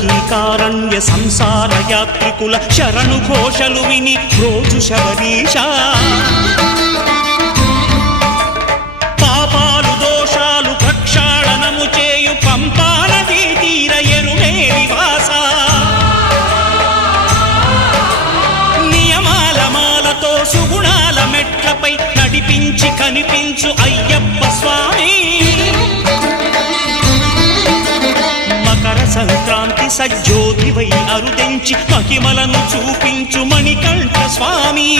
కీకారణ్య సంసార యాత్రికుల శరణు ఘోషలు విని రోజు శబరీష పాపాలు దోషాలు ప్రక్షాళనము చేయు పంపా నదీ తీర ఎరుమే నివాస నియమాల మాలతో సుగుణాల మెట్లపై నడిపించి కనిపించు అయ్యప్ప స్వామి సంక్రాంతి సజ్జోతివై అరుదెంచి మహిమలను చూపించు మణికంఠ స్వామి